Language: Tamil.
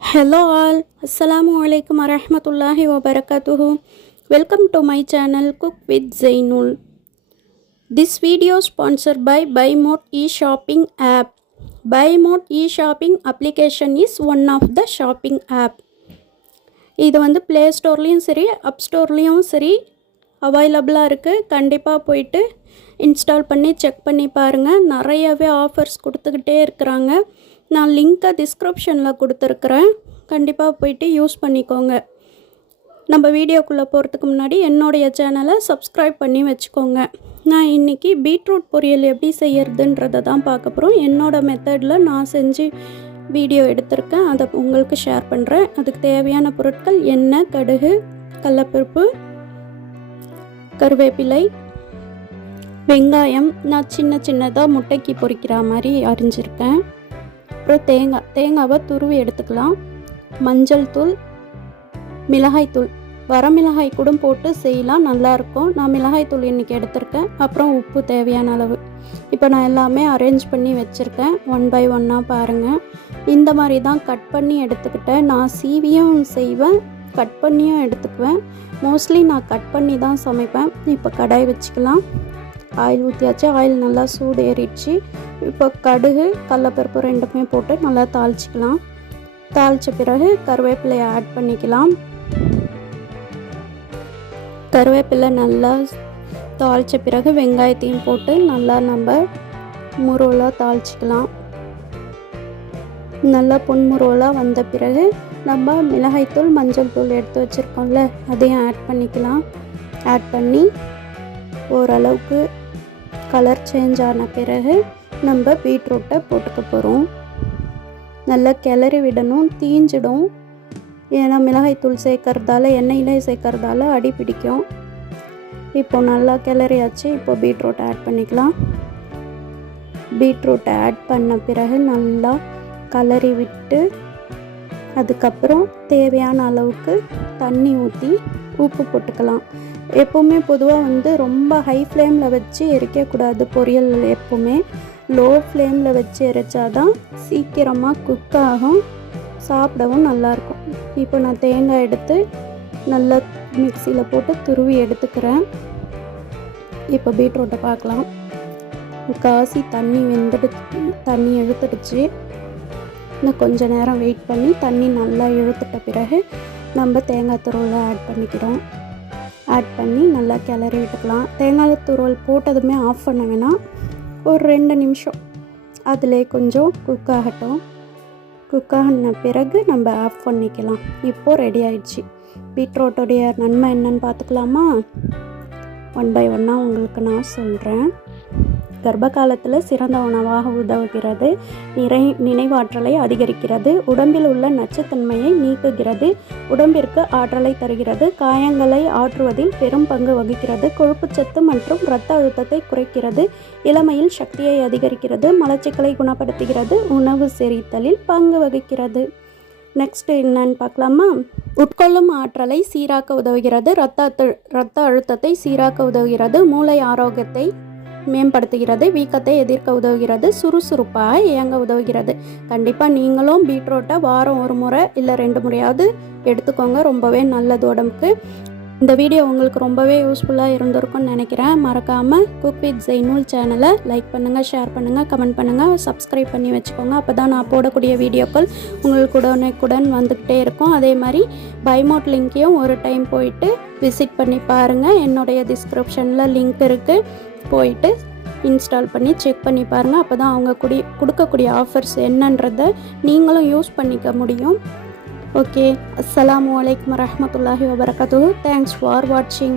Hello all, Assalamu alaikum warahmatullahi wabarakatuh. Welcome to my channel Cook with Zainul. This video sponsored by BuyMode e-shopping app. BuyMode e-shopping application is one of the shopping app. இது வந்து ப்ளே ஸ்டோர்லேயும் சரி அப் ஸ்டோர்லேயும் சரி அவைலபிளாக இருக்குது. கண்டிப்பாக போயிட்டு இன்ஸ்டால் பண்ணி செக் பண்ணி பாருங்கள். நிறையவே ஆஃபர்ஸ் கொடுத்துக்கிட்டே இருக்கிறாங்க. நான் லிங்க்கை டிஸ்கிரிப்ஷனில் கொடுத்துருக்குறேன். கண்டிப்பாக போயிட்டு யூஸ் பண்ணிக்கோங்க. நம்ம வீடியோக்குள்ளே போகிறதுக்கு முன்னாடி என்னுடைய சேனலை சப்ஸ்கிரைப் பண்ணி வச்சுக்கோங்க. நான் இன்றைக்கி பீட்ரூட் பொரியல் எப்படி செய்யறதுன்றதை தான் பார்க்க போகிறோம். என்னோடய மெத்தடில் நான் செஞ்சு வீடியோ எடுத்திருக்கேன். அதை உங்களுக்கு ஷேர் பண்ணுறேன். அதுக்கு தேவையான பொருட்கள் எண்ணெய், கடுகு, கடலைப்பருப்பு, கருவேப்பிலை, வெங்காயம் நான் சின்ன சின்னதாக முட்டைக்கு பொரிக்கிற மாதிரி அரிஞ்சிருக்கேன். அப்புறம் தேங்காவை துருவி எடுத்துக்கலாம். மஞ்சள் தூள், மிளகாய் தூள், வரமிளகாய் கூட போட்டு செய்யலாம், நல்லாயிருக்கும். நான் மிளகாய் தூள் இன்றைக்கி எடுத்திருக்கேன். அப்புறம் உப்பு தேவையான அளவு. இப்போ நான் எல்லாமே அரேஞ்ச் பண்ணி வச்சுருக்கேன். ஒன் பை ஒன்னாக பாருங்கள். இந்த மாதிரி தான் கட் பண்ணி எடுத்துக்கிட்டேன். நான் சீவியும் செய்வேன், கட் பண்ணியும் எடுத்துக்குவேன். மோஸ்ட்லி நான் கட் பண்ணி தான் சமைப்பேன். இப்போ கடாய் வச்சுக்கலாம். ஆயில் ஊற்றியாச்சு. ஆயில் நல்லா சூடு ஏறிடுச்சு. இப்போ கடுகு, கடலைப்பருப்பு ரெண்டுமே போட்டு நல்லா தாளிச்சிக்கலாம். தாளித்த பிறகு கருவேப்பிலையை ஆட் பண்ணிக்கலாம். கருவேப்பிலை நல்லா தாளித்த பிறகு வெங்காயத்தையும் போட்டு நல்லா நம்ம முருவலாக தாளிச்சிக்கலாம். நல்லா பொன்முருவலாக வந்த பிறகு நம்ம மிளகாய்த்தூள், மஞ்சள் தூள் எடுத்து வச்சுருக்கோம்ல, அதையும் ஆட் பண்ணிக்கலாம். ஆட் பண்ணி ஓரளவுக்கு கலர் சேஞ்ச் ஆன பிறகு நம்ம பீட்ரூட்டை போட்டுக்க போகிறோம். நல்லா கிளறி விடணும், தீஞ்சிடும். ஏன்னா மிளகாய்த்தூள் சேர்க்கறதால, எண்ணெயிலே சேர்க்கறதால அடி பிடிக்கும். இப்போ நல்லா கிளறியாச்சு. இப்போ பீட்ரூட்டை ஆட் பண்ணிக்கலாம். பீட்ரூட்டை ஆட் பண்ண பிறகு நல்லா கலரி விட்டு அதுக்கப்புறம் தேவையான அளவுக்கு தண்ணி ஊற்றி உப்பு போட்டுக்கலாம். எப்போவுமே பொதுவாக வந்து ரொம்ப ஹை ஃப்ளேமில் வச்சு எரிக்கக்கூடாது. பொரியல் எப்போவுமே லோ ஃப்ளேமில் வச்சு எரிச்சாதான் சீக்கிரமாக குக் ஆகும், சாப்பிடவும் நல்லாயிருக்கும். இப்போ நான் தேங்காய் எடுத்து நல்லா மிக்சியில் போட்டு துருவி எடுத்துக்கிறேன். இப்போ பீட்ரூட்டை பார்க்கலாம். காசி தண்ணி தண்ணி இழுத்துடுச்சு. இன்னும் கொஞ்சம் நேரம் வெயிட் பண்ணி தண்ணி நல்லா இழுத்துட்ட பிறகு நம்ம தேங்காய் துருவலை ஆட் பண்ணிக்கிறோம். ஆட் பண்ணி நல்லா கிளறி விட்டுக்கலாம். தேங்காய் துருவல் போட்டதுமே ஆஃப் பண்ண வேணாம். ஒரு 2 நிமிஷம் அதிலே கொஞ்சம் குக் ஆகட்டும். குக் ஆகின பிறகு நம்ம ஆஃப் பண்ணிக்கலாம். இப்போது ரெடி ஆயிடுச்சு. பீட்ரூட்டோடைய நன்மை என்னன்னு பார்த்துக்கலாமா? ஒன் பை ஒன்னாக உங்களுக்கு நான் சொல்கிறேன். கர்ப்ப காலத்தில் சிறந்த உணவாக உதவுகிறது. நினைவாற்றலை அதிகரிக்கிறது. உடம்பில் உள்ள நச்சுத்தன்மையை நீக்குகிறது. உடம்பிற்கு ஆற்றலை தருகிறது. காயங்களை ஆற்றுவதில் பெரும் பங்கு வகிக்கிறது. கொழுப்புச்சத்து மற்றும் இரத்த அழுத்தத்தை குறைக்கிறது. இளமையில் சக்தியை அதிகரிக்கிறது. மலச்சிக்கலை குணப்படுத்துகிறது. உணவு செரித்தலில் பங்கு வகிக்கிறது. நெக்ஸ்ட் என்னன்னு பார்க்கலாமா? உட்கொள்ளும் ஆற்றலை சீராக்க உதவுகிறது. இரத்த அழுத்தத்தை சீராக்க உதவுகிறது. மூளை ஆரோக்கியத்தை மேம்படுத்துகிறது. வீக்கத்தை எதிர்க்க உதவுகிறது. சுறுசுறுப்பாக இயங்க உதவுகிறது. கண்டிப்பாக நீங்களும் பீட்ரூட்டை வாரம் ஒரு முறை இல்லை 2 முறையாவது எடுத்துக்கோங்க. ரொம்பவே நல்லது உடம்புக்கு. இந்த வீடியோ உங்களுக்கு ரொம்பவே யூஸ்ஃபுல்லாக இருந்திருக்கும்னு நினைக்கிறேன். மறக்காமல் குக் வித் ஜெய்னூல் சேனலை லைக் பண்ணுங்கள், ஷேர் பண்ணுங்கள், கமெண்ட் பண்ணுங்கள், சப்ஸ்கிரைப் பண்ணி வச்சுக்கோங்க. அப்போ தான் நான் போடக்கூடிய வீடியோக்கள் உங்களுக்கு உடனுக்குடன் வந்துக்கிட்டே இருக்கும். அதே மாதிரி பைமோட் லிங்க்கையும் ஒரு டைம் போயிட்டு விசிட் பண்ணி பாருங்கள். என்னுடைய டிஸ்கிரிப்ஷனில் லிங்க் இருக்குது. போயிட்டு இன்ஸ்டால் பண்ணி செக் பண்ணி பாருங்கள். அப்போ தான் அவங்க கொடுக்கக்கூடிய ஆஃபர்ஸ் என்னன்றதை நீங்களும் யூஸ் பண்ணிக்க முடியும். ஓகே, அஸ்ஸலாமு அலைக்கும் வரஹ்மத்துல்லாஹி வபரகாத்துஹு. தேங்க்ஸ் ஃபார் வாட்சிங்.